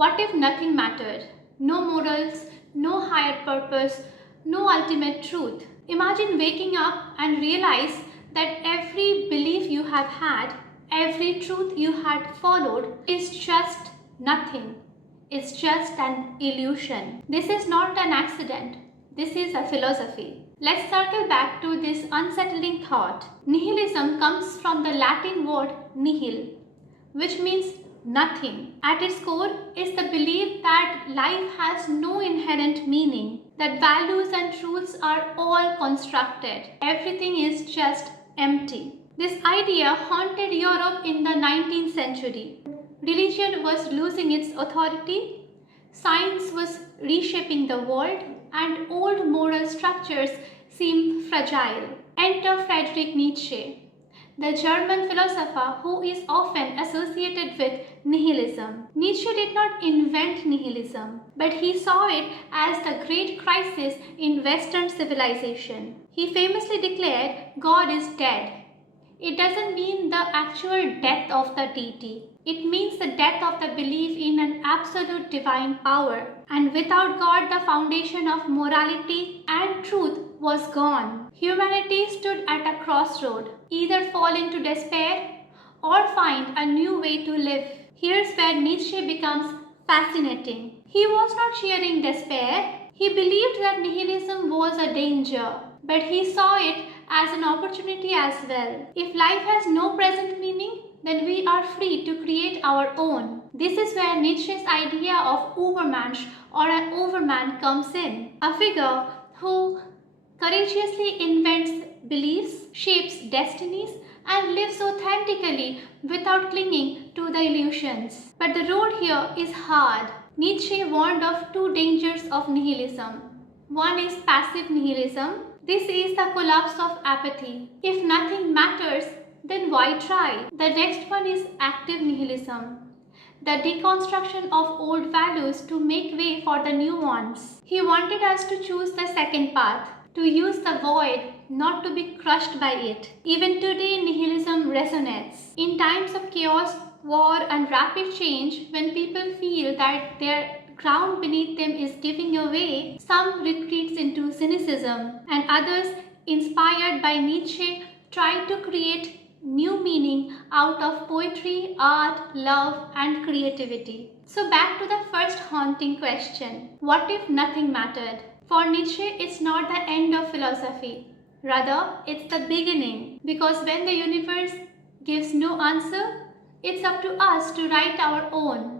What if nothing mattered? No morals, no higher purpose, no ultimate truth. Imagine waking up and realize that every belief you have had, every truth you had followed is just nothing. It's just an illusion. This is not an accident. This is a philosophy. Let's circle back to this unsettling thought. Nihilism comes from the Latin word nihil, which means nothing. At its core is the belief that life has no inherent meaning, that values and truths are all constructed. Everything is just empty. This idea haunted Europe in the 19th century. Religion was losing its authority, science was reshaping the world, and old moral structures seemed fragile. Enter Friedrich Nietzsche, the German philosopher who is often associated with nihilism. Nietzsche did not invent nihilism, but he saw it as the great crisis in Western civilization. He famously declared, "God is dead." It doesn't mean the actual death of the deity. It means the death of the belief in an absolute divine power. And without God, the foundation of morality and truth was gone. Humanity stood at a crossroad, either fall into despair or find a new way to live. Here's where Nietzsche becomes fascinating. He was not sharing despair. He believed that nihilism was a danger, but he saw it as an opportunity as well. If life has no present meaning, then we are free to create our own. This is where Nietzsche's idea of Übermensch or an overman comes in. A figure who courageously invents beliefs, shapes destinies, and lives authentically without clinging to the illusions. But the road here is hard. Nietzsche warned of two dangers of nihilism. One is passive nihilism. This is the collapse of apathy. If nothing matters, then why try? The next one is active nihilism, the deconstruction of old values to make way for the new ones. He wanted us to choose the second path, to use the void, not to be crushed by it. Even today, nihilism resonates. In times of chaos, war, and rapid change, when people feel that their ground beneath them is giving away, some retreats into cynicism, and others, inspired by Nietzsche, try to create new meaning out of poetry, art, love, and creativity. So back to the first haunting question. What if nothing mattered? For Nietzsche, it's not the end of philosophy. Rather, it's the beginning. Because when the universe gives no answer, it's up to us to write our own.